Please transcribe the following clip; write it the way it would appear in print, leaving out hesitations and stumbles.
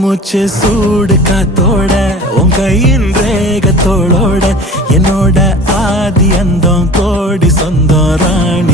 மூச்சு சூடு காத்தோட உன் கையின் ரேகத்தோளோட என்னோட ஆதி அந்தம் கோடி சொந்தம் ராணி